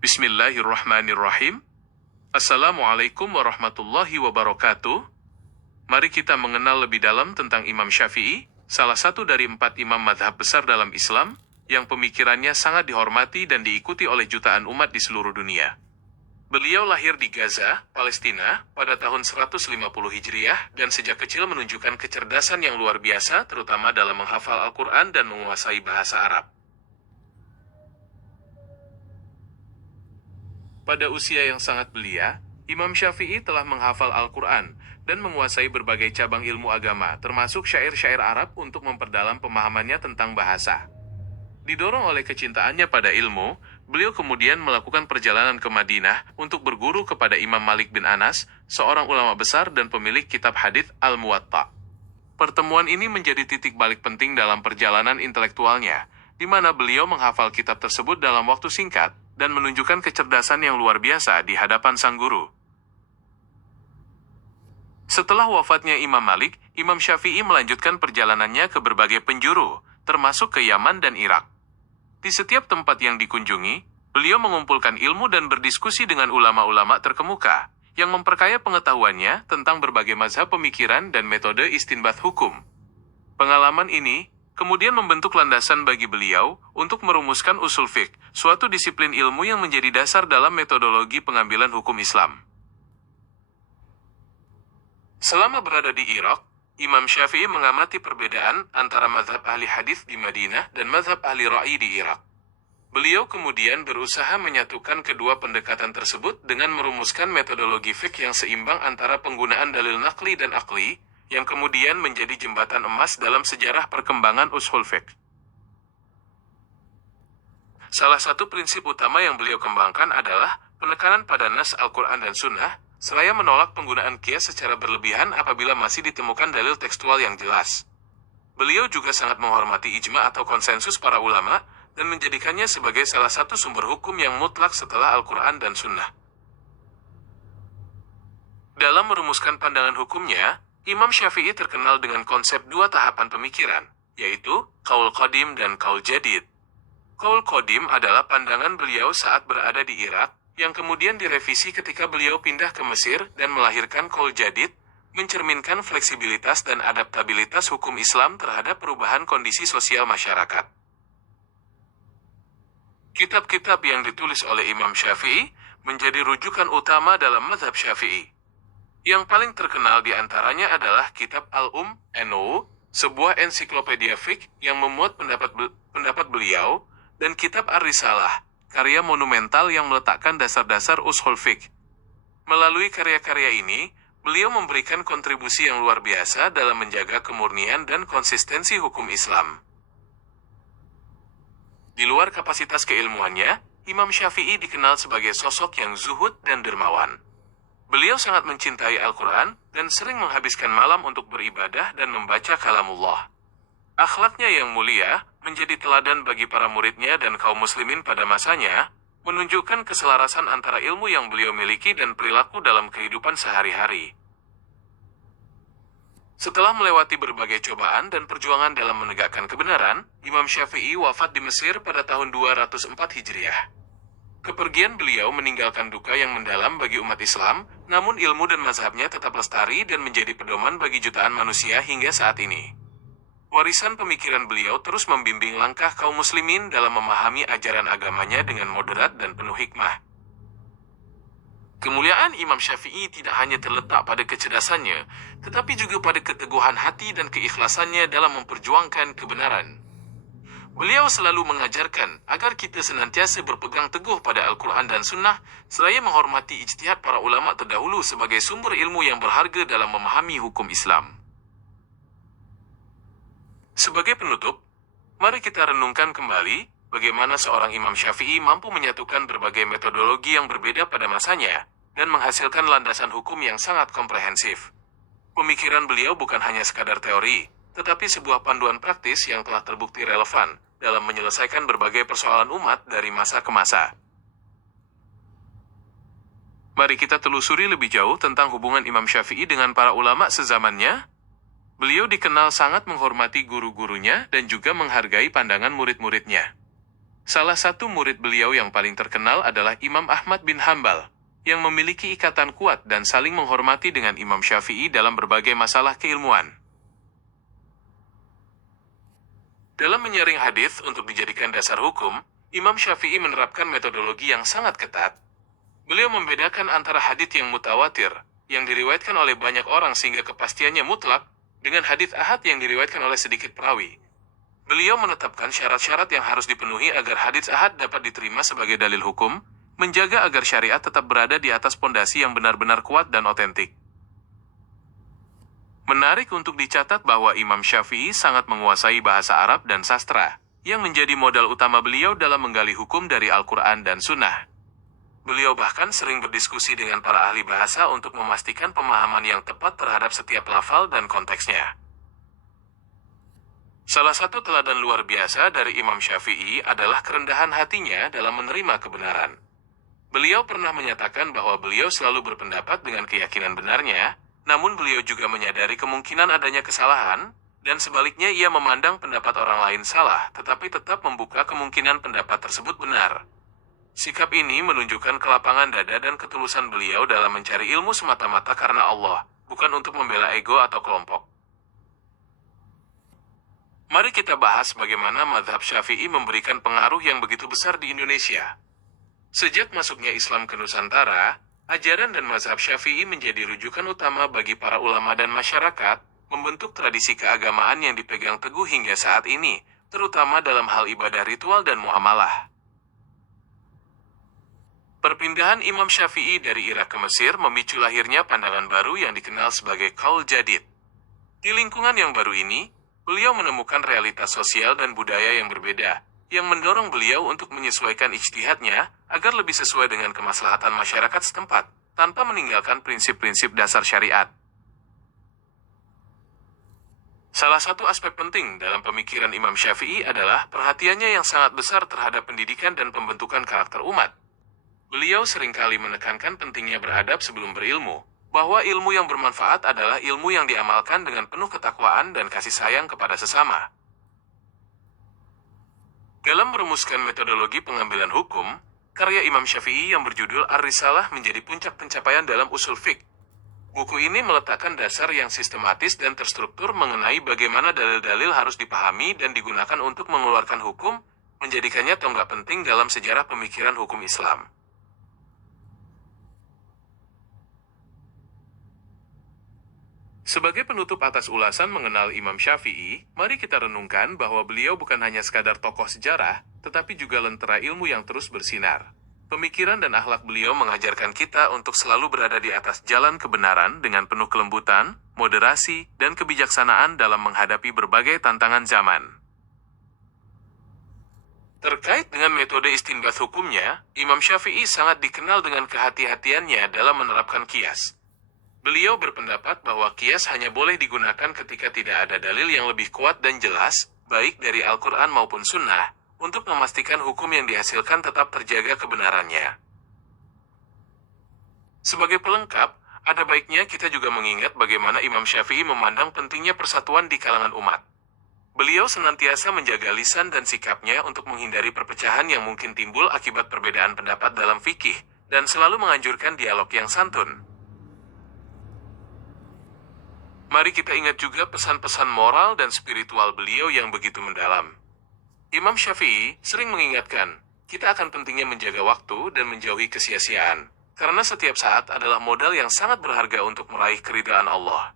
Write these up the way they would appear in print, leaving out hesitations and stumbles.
Bismillahirrahmanirrahim. Assalamualaikum warahmatullahi wabarakatuh. Mari kita mengenal lebih dalam tentang Imam Syafi'i, salah satu dari 4 imam madhab besar dalam Islam, yang pemikirannya sangat dihormati dan diikuti oleh jutaan umat di seluruh dunia. Beliau lahir di Gaza, Palestina, pada tahun 150 Hijriah, dan sejak kecil menunjukkan kecerdasan yang luar biasa, terutama dalam menghafal Al-Quran dan menguasai bahasa Arab. Pada usia yang sangat belia, Imam Syafi'i telah menghafal Al-Quran dan menguasai berbagai cabang ilmu agama, termasuk syair-syair Arab untuk memperdalam pemahamannya tentang bahasa. Didorong oleh kecintaannya pada ilmu, beliau kemudian melakukan perjalanan ke Madinah untuk berguru kepada Imam Malik bin Anas, seorang ulama besar dan pemilik kitab hadits Al-Muwatta. Pertemuan ini menjadi titik balik penting dalam perjalanan intelektualnya, di mana beliau menghafal kitab tersebut dalam waktu singkat, dan menunjukkan kecerdasan yang luar biasa di hadapan sang guru. Setelah wafatnya Imam Malik, Imam Syafi'i melanjutkan perjalanannya ke berbagai penjuru, termasuk ke Yaman dan Irak. Di setiap tempat yang dikunjungi, beliau mengumpulkan ilmu dan berdiskusi dengan ulama-ulama terkemuka, yang memperkaya pengetahuannya tentang berbagai mazhab pemikiran dan metode istinbat hukum. Pengalaman ini kemudian membentuk landasan bagi beliau untuk merumuskan usul fiqh, suatu disiplin ilmu yang menjadi dasar dalam metodologi pengambilan hukum Islam. Selama berada di Irak, Imam Syafi'i mengamati perbedaan antara mazhab ahli hadis di Madinah dan mazhab ahli ra'i di Irak. Beliau kemudian berusaha menyatukan kedua pendekatan tersebut dengan merumuskan metodologi fiqh yang seimbang antara penggunaan dalil naqli dan aqli, yang kemudian menjadi jembatan emas dalam sejarah perkembangan ushul fiqh. Salah satu prinsip utama yang beliau kembangkan adalah penekanan pada nas Al-Quran dan Sunnah, seraya menolak penggunaan qiyas secara berlebihan apabila masih ditemukan dalil tekstual yang jelas. Beliau juga sangat menghormati ijma atau konsensus para ulama, dan menjadikannya sebagai salah satu sumber hukum yang mutlak setelah Al-Quran dan Sunnah. Dalam merumuskan pandangan hukumnya, Imam Syafi'i terkenal dengan konsep 2 tahapan pemikiran, yaitu qaul qadim dan qaul jadid. Qaul qadim adalah pandangan beliau saat berada di Irak, yang kemudian direvisi ketika beliau pindah ke Mesir dan melahirkan qaul jadid, mencerminkan fleksibilitas dan adaptabilitas hukum Islam terhadap perubahan kondisi sosial masyarakat. Kitab-kitab yang ditulis oleh Imam Syafi'i menjadi rujukan utama dalam mazhab Syafi'i. Yang paling terkenal di antaranya adalah kitab Al-NU, sebuah ensiklopedia fiqh yang memuat pendapat beliau, dan kitab Ar-Risalah, karya monumental yang meletakkan dasar-dasar ushul fiqh. Melalui karya-karya ini, beliau memberikan kontribusi yang luar biasa dalam menjaga kemurnian dan konsistensi hukum Islam. Di luar kapasitas keilmuannya, Imam Syafi'i dikenal sebagai sosok yang zuhud dan dermawan. Beliau sangat mencintai Al-Quran dan sering menghabiskan malam untuk beribadah dan membaca kalamullah. Akhlaknya yang mulia menjadi teladan bagi para muridnya dan kaum muslimin pada masanya, menunjukkan keselarasan antara ilmu yang beliau miliki dan perilaku dalam kehidupan sehari-hari. Setelah melewati berbagai cobaan dan perjuangan dalam menegakkan kebenaran, Imam Syafi'i wafat di Mesir pada tahun 204 Hijriah. Kepergian beliau meninggalkan duka yang mendalam bagi umat Islam, namun ilmu dan mazhabnya tetap lestari dan menjadi pedoman bagi jutaan manusia hingga saat ini. Warisan pemikiran beliau terus membimbing langkah kaum muslimin dalam memahami ajaran agamanya dengan moderat dan penuh hikmah. Kemuliaan Imam Syafi'i tidak hanya terletak pada kecerdasannya, tetapi juga pada keteguhan hati dan keikhlasannya dalam memperjuangkan kebenaran. Beliau selalu mengajarkan agar kita senantiasa berpegang teguh pada Al-Quran dan Sunnah, seraya menghormati ijtihad para ulama terdahulu sebagai sumber ilmu yang berharga dalam memahami hukum Islam. Sebagai penutup, mari kita renungkan kembali bagaimana seorang Imam Syafi'i mampu menyatukan berbagai metodologi yang berbeda pada masanya, dan menghasilkan landasan hukum yang sangat komprehensif. Pemikiran beliau bukan hanya sekadar teori, tetapi sebuah panduan praktis yang telah terbukti relevan dalam menyelesaikan berbagai persoalan umat dari masa ke masa. Mari kita telusuri lebih jauh tentang hubungan Imam Syafi'i dengan para ulama sezamannya. Beliau dikenal sangat menghormati guru-gurunya dan juga menghargai pandangan murid-muridnya. Salah satu murid beliau yang paling terkenal adalah Imam Ahmad bin Hambal, yang memiliki ikatan kuat dan saling menghormati dengan Imam Syafi'i dalam berbagai masalah keilmuan. Dalam menyaring hadis untuk dijadikan dasar hukum, Imam Syafi'i menerapkan metodologi yang sangat ketat. Beliau membedakan antara hadits yang mutawatir, yang diriwayatkan oleh banyak orang sehingga kepastiannya mutlak, dengan hadits ahad yang diriwayatkan oleh sedikit perawi. Beliau menetapkan syarat-syarat yang harus dipenuhi agar hadits ahad dapat diterima sebagai dalil hukum, menjaga agar syariat tetap berada di atas pondasi yang benar-benar kuat dan otentik. Menarik untuk dicatat bahwa Imam Syafi'i sangat menguasai bahasa Arab dan sastra, yang menjadi modal utama beliau dalam menggali hukum dari Al-Quran dan Sunnah. Beliau bahkan sering berdiskusi dengan para ahli bahasa untuk memastikan pemahaman yang tepat terhadap setiap lafal dan konteksnya. Salah satu teladan luar biasa dari Imam Syafi'i adalah kerendahan hatinya dalam menerima kebenaran. Beliau pernah menyatakan bahwa beliau selalu berpendapat dengan keyakinan benarnya, namun beliau juga menyadari kemungkinan adanya kesalahan, dan sebaliknya ia memandang pendapat orang lain salah, tetapi tetap membuka kemungkinan pendapat tersebut benar. Sikap ini menunjukkan kelapangan dada dan ketulusan beliau dalam mencari ilmu semata-mata karena Allah, bukan untuk membela ego atau kelompok. Mari kita bahas bagaimana mazhab Syafi'i memberikan pengaruh yang begitu besar di Indonesia. Sejak masuknya Islam ke Nusantara, ajaran dan mazhab Syafi'i menjadi rujukan utama bagi para ulama dan masyarakat, membentuk tradisi keagamaan yang dipegang teguh hingga saat ini, terutama dalam hal ibadah ritual dan muamalah. Perpindahan Imam Syafi'i dari Irak ke Mesir memicu lahirnya pandangan baru yang dikenal sebagai Qaul Jadid. Di lingkungan yang baru ini, beliau menemukan realitas sosial dan budaya yang berbeda, yang mendorong beliau untuk menyesuaikan ijtihadnya agar lebih sesuai dengan kemaslahatan masyarakat setempat, tanpa meninggalkan prinsip-prinsip dasar syariat. Salah satu aspek penting dalam pemikiran Imam Syafi'i adalah perhatiannya yang sangat besar terhadap pendidikan dan pembentukan karakter umat. Beliau seringkali menekankan pentingnya beradab sebelum berilmu, bahwa ilmu yang bermanfaat adalah ilmu yang diamalkan dengan penuh ketakwaan dan kasih sayang kepada sesama. Dalam merumuskan metodologi pengambilan hukum, karya Imam Syafi'i yang berjudul Ar-Risalah menjadi puncak pencapaian dalam usul fiqh. Buku ini meletakkan dasar yang sistematis dan terstruktur mengenai bagaimana dalil-dalil harus dipahami dan digunakan untuk mengeluarkan hukum, menjadikannya tonggak penting dalam sejarah pemikiran hukum Islam. Sebagai penutup atas ulasan mengenal Imam Syafi'i, mari kita renungkan bahwa beliau bukan hanya sekadar tokoh sejarah, tetapi juga lentera ilmu yang terus bersinar. Pemikiran dan akhlak beliau mengajarkan kita untuk selalu berada di atas jalan kebenaran dengan penuh kelembutan, moderasi, dan kebijaksanaan dalam menghadapi berbagai tantangan zaman. Terkait dengan metode istinbat hukumnya, Imam Syafi'i sangat dikenal dengan kehati-hatiannya dalam menerapkan qiyas. Beliau berpendapat bahwa qiyas hanya boleh digunakan ketika tidak ada dalil yang lebih kuat dan jelas, baik dari Al-Quran maupun Sunnah, untuk memastikan hukum yang dihasilkan tetap terjaga kebenarannya. Sebagai pelengkap, ada baiknya kita juga mengingat bagaimana Imam Syafi'i memandang pentingnya persatuan di kalangan umat. Beliau senantiasa menjaga lisan dan sikapnya untuk menghindari perpecahan yang mungkin timbul akibat perbedaan pendapat dalam fikih, dan selalu menganjurkan dialog yang santun. Mari kita ingat juga pesan-pesan moral dan spiritual beliau yang begitu mendalam. Imam Syafi'i sering mengingatkan, kita akan pentingnya menjaga waktu dan menjauhi kesia-siaan, karena setiap saat adalah modal yang sangat berharga untuk meraih keridhaan Allah.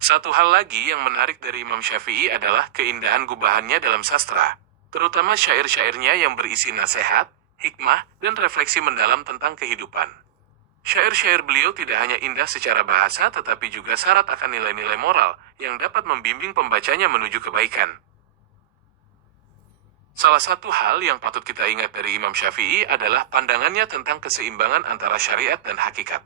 Satu hal lagi yang menarik dari Imam Syafi'i adalah keindahan gubahannya dalam sastra, terutama syair-syairnya yang berisi nasihat, hikmah, dan refleksi mendalam tentang kehidupan. Syair-syair beliau tidak hanya indah secara bahasa tetapi juga syarat akan nilai-nilai moral yang dapat membimbing pembacanya menuju kebaikan. Salah satu hal yang patut kita ingat dari Imam Syafi'i adalah pandangannya tentang keseimbangan antara syariat dan hakikat.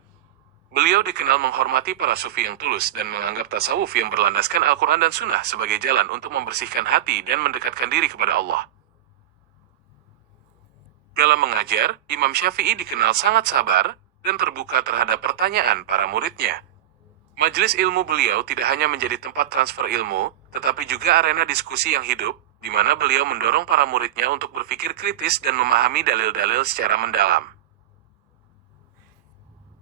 Beliau dikenal menghormati para sufi yang tulus dan menganggap tasawuf yang berlandaskan Al-Quran dan Sunnah sebagai jalan untuk membersihkan hati dan mendekatkan diri kepada Allah. Dalam mengajar, Imam Syafi'i dikenal sangat sabar dan terbuka terhadap pertanyaan para muridnya. Majelis ilmu beliau tidak hanya menjadi tempat transfer ilmu, tetapi juga arena diskusi yang hidup, di di mana beliau mendorong para muridnya untuk berpikir kritis dan memahami dalil-dalil secara mendalam.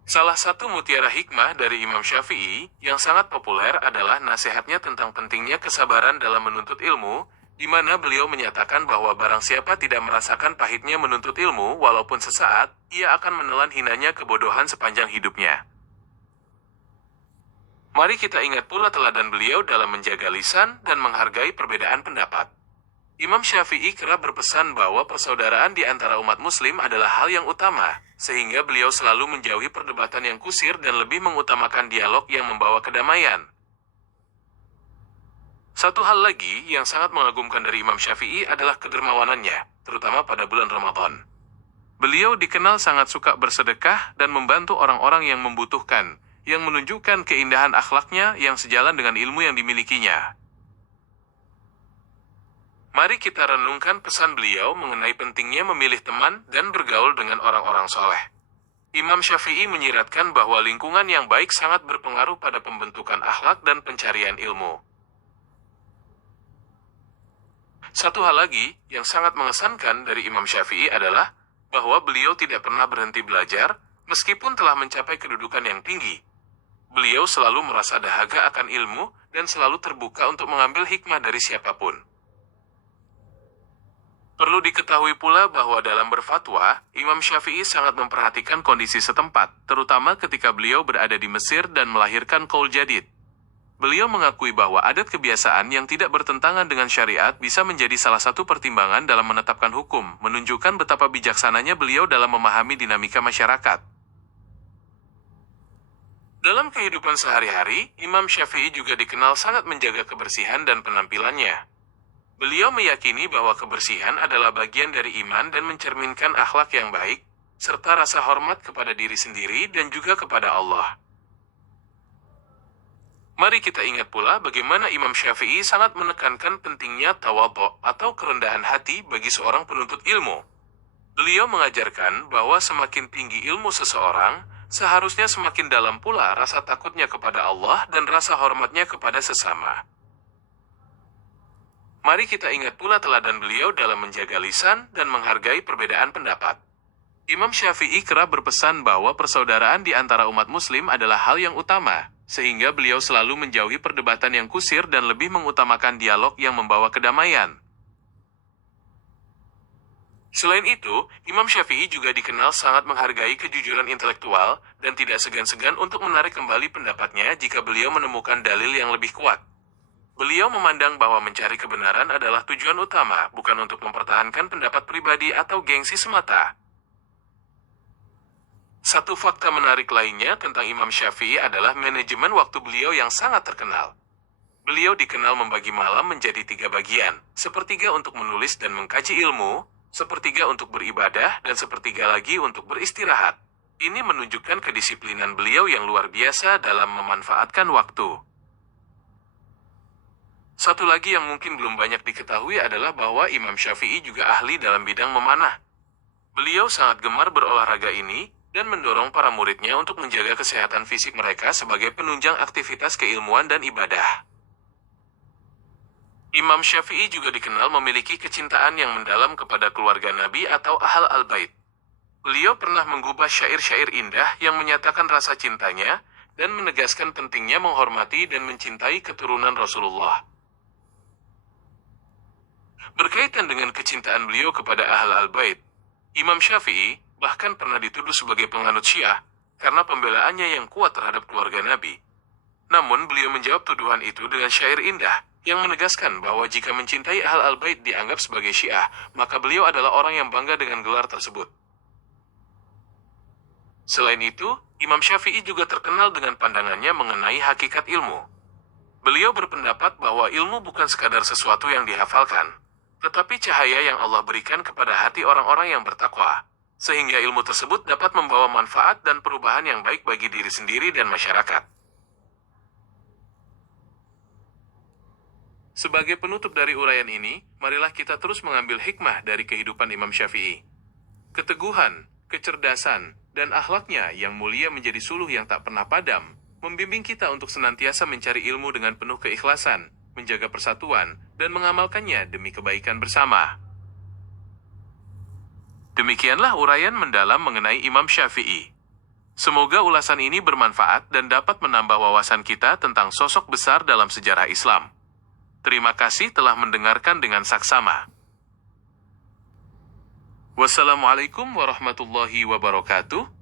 Salah satu mutiara hikmah dari Imam Syafi'i yang sangat populer adalah nasihatnya tentang pentingnya kesabaran dalam menuntut ilmu, di mana beliau menyatakan bahwa barang siapa tidak merasakan pahitnya menuntut ilmu walaupun sesaat, ia akan menelan hinanya kebodohan sepanjang hidupnya. Mari kita ingat pula teladan beliau dalam menjaga lisan dan menghargai perbedaan pendapat. Imam Syafi'i kerap berpesan bahwa persaudaraan di antara umat muslim adalah hal yang utama, sehingga beliau selalu menjauhi perdebatan yang kusir dan lebih mengutamakan dialog yang membawa kedamaian. Satu hal lagi yang sangat mengagumkan dari Imam Syafi'i adalah kedermawanannya, terutama pada bulan Ramadan. Beliau dikenal sangat suka bersedekah dan membantu orang-orang yang membutuhkan, yang menunjukkan keindahan akhlaknya yang sejalan dengan ilmu yang dimilikinya. Mari kita renungkan pesan beliau mengenai pentingnya memilih teman dan bergaul dengan orang-orang soleh. Imam Syafi'i menyiratkan bahwa lingkungan yang baik sangat berpengaruh pada pembentukan akhlak dan pencarian ilmu. Satu hal lagi yang sangat mengesankan dari Imam Syafi'i adalah bahwa beliau tidak pernah berhenti belajar meskipun telah mencapai kedudukan yang tinggi. Beliau selalu merasa dahaga akan ilmu dan selalu terbuka untuk mengambil hikmah dari siapapun. Perlu diketahui pula bahwa dalam berfatwa, Imam Syafi'i sangat memperhatikan kondisi setempat, terutama ketika beliau berada di Mesir dan melahirkan Qaul Jadid. Beliau mengakui bahwa adat kebiasaan yang tidak bertentangan dengan syariat bisa menjadi salah satu pertimbangan dalam menetapkan hukum, menunjukkan betapa bijaksananya beliau dalam memahami dinamika masyarakat. Dalam kehidupan sehari-hari, Imam Syafi'i juga dikenal sangat menjaga kebersihan dan penampilannya. Beliau meyakini bahwa kebersihan adalah bagian dari iman dan mencerminkan akhlak yang baik, serta rasa hormat kepada diri sendiri dan juga kepada Allah. Mari kita ingat pula bagaimana Imam Syafi'i sangat menekankan pentingnya tawadhu atau kerendahan hati bagi seorang penuntut ilmu. Beliau mengajarkan bahwa semakin tinggi ilmu seseorang, seharusnya semakin dalam pula rasa takutnya kepada Allah dan rasa hormatnya kepada sesama. Mari kita ingat pula teladan beliau dalam menjaga lisan dan menghargai perbedaan pendapat. Imam Syafi'i kerap berpesan bahwa persaudaraan di antara umat muslim adalah hal yang utama, sehingga beliau selalu menjauhi perdebatan yang kusir dan lebih mengutamakan dialog yang membawa kedamaian. Selain itu, Imam Syafi'i juga dikenal sangat menghargai kejujuran intelektual dan tidak segan-segan untuk menarik kembali pendapatnya jika beliau menemukan dalil yang lebih kuat. Beliau memandang bahwa mencari kebenaran adalah tujuan utama, bukan untuk mempertahankan pendapat pribadi atau gengsi semata. Satu fakta menarik lainnya tentang Imam Syafi'i adalah manajemen waktu beliau yang sangat terkenal. Beliau dikenal membagi malam menjadi 3 bagian, sepertiga untuk menulis dan mengkaji ilmu, sepertiga untuk beribadah, dan sepertiga lagi untuk beristirahat. Ini menunjukkan kedisiplinan beliau yang luar biasa dalam memanfaatkan waktu. Satu lagi yang mungkin belum banyak diketahui adalah bahwa Imam Syafi'i juga ahli dalam bidang memanah. Beliau sangat gemar berolahraga ini, dan mendorong para muridnya untuk menjaga kesehatan fisik mereka sebagai penunjang aktivitas keilmuan dan ibadah. Imam Syafi'i juga dikenal memiliki kecintaan yang mendalam kepada keluarga Nabi atau Ahl al-Bait. Beliau pernah menggubah syair-syair indah yang menyatakan rasa cintanya, dan menegaskan pentingnya menghormati dan mencintai keturunan Rasulullah. Berkaitan dengan kecintaan beliau kepada Ahl al-Bait, Imam Syafi'i bahkan pernah dituduh sebagai penganut Syiah karena pembelaannya yang kuat terhadap keluarga Nabi. Namun beliau menjawab tuduhan itu dengan syair indah yang menegaskan bahwa jika mencintai Ahl al-Bait dianggap sebagai Syiah, maka beliau adalah orang yang bangga dengan gelar tersebut. Selain itu, Imam Syafi'i juga terkenal dengan pandangannya mengenai hakikat ilmu. Beliau berpendapat bahwa ilmu bukan sekadar sesuatu yang dihafalkan, tetapi cahaya yang Allah berikan kepada hati orang-orang yang bertakwa, sehingga ilmu tersebut dapat membawa manfaat dan perubahan yang baik bagi diri sendiri dan masyarakat. Sebagai penutup dari uraian ini, marilah kita terus mengambil hikmah dari kehidupan Imam Syafi'i. Keteguhan, kecerdasan, dan akhlaknya yang mulia menjadi suluh yang tak pernah padam, membimbing kita untuk senantiasa mencari ilmu dengan penuh keikhlasan, menjaga persatuan, dan mengamalkannya demi kebaikan bersama. Demikianlah uraian mendalam mengenai Imam Syafi'i. Semoga ulasan ini bermanfaat dan dapat menambah wawasan kita tentang sosok besar dalam sejarah Islam. Terima kasih telah mendengarkan dengan saksama. Wassalamualaikum warahmatullahi wabarakatuh.